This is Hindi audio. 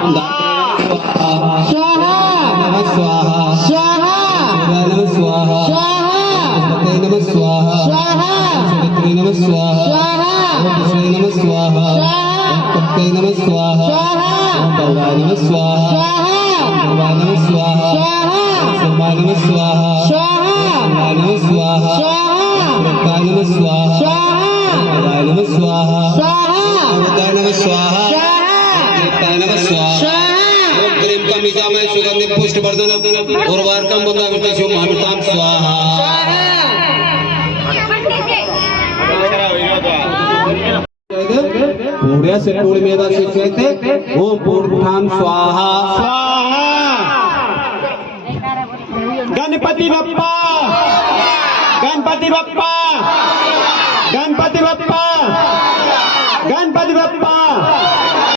स्वाहा स्वाहा स्वाहा नमः स्वाहा नमः स्वाहा स्वाहा नमः स्वाहा स्वाहा नमः स्वाहा नमः स्वाहा नमः स्वाहा नमः स्वाहा नमः स्वाहा स्वाहा नमः स्वाहा नमः स्वाहा नमः स्वाहा नमः स्वाहा नमः स्वाहा क्लीं कमिकामय सुगंधि पुष्टवर्धन उर्वारुकं बन्धामृतं शुभमानतां स्वाहा पूर्या से पूर्ण मेधा शिक्षयते ओम पूर्णाम स्वाहा गणपति बप्पा गणपति बप्पा गणपति बप्पा गणपति बप्पा